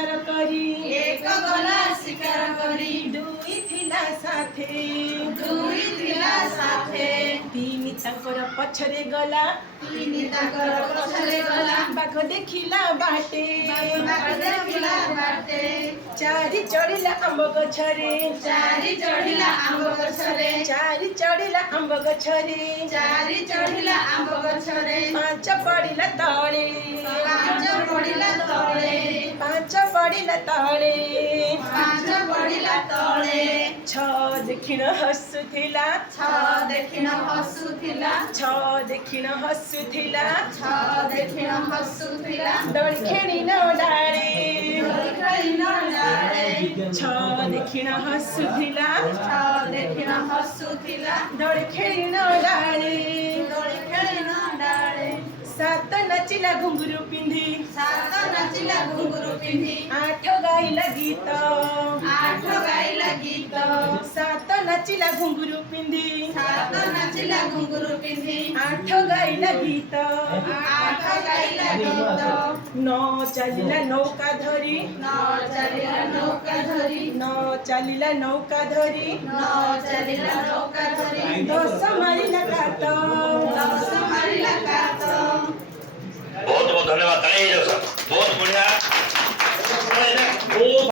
शिकार करी एक गला शिकार करी दुई थिला साथे दुई थिला साथे तिनी तांकर पछरे गला तिनी तांकर पछरे गला बाघ देखिला बाटे बाघ देखिला बाटे चारि चढ़िला आंब गछरे चारि चढ़िला आंब गछरे चारि चढ़िला आंब गछरे चारि चढ़िला आंब गछरे पाँच पड़िला तळे पाँच पड़िला तळे पाँच पड़िला तळे पाँच पड़िला तळे छ देखिन हसुथिला छ देखिन हसुथिला छ देखिन हसुथिला छ देखिन हसुथिला दोଳି खेलिन डाँडे खेलिन डाँडे छ देखिन हसुथिला छ देखिन हसुथिला दोଳି खेलिन डाँडे दोଳି खेलिन डाँडे सात नाचिला घुंगरू पिंधी सात नाचिला घुंगरू पिंधी आठ गाइला गीत आठ गाइला गीत सात नाचिला घुंगरू पिंधी सात नाचिला घुंगरू पिंधी आठ गाइला गीत आठ गाइला गीत नौ चलिला नौका धरी नौ चलिला नौका धरी नौ चलिला नौका धरी नौ चलिला नौका धरी दस मारिला कात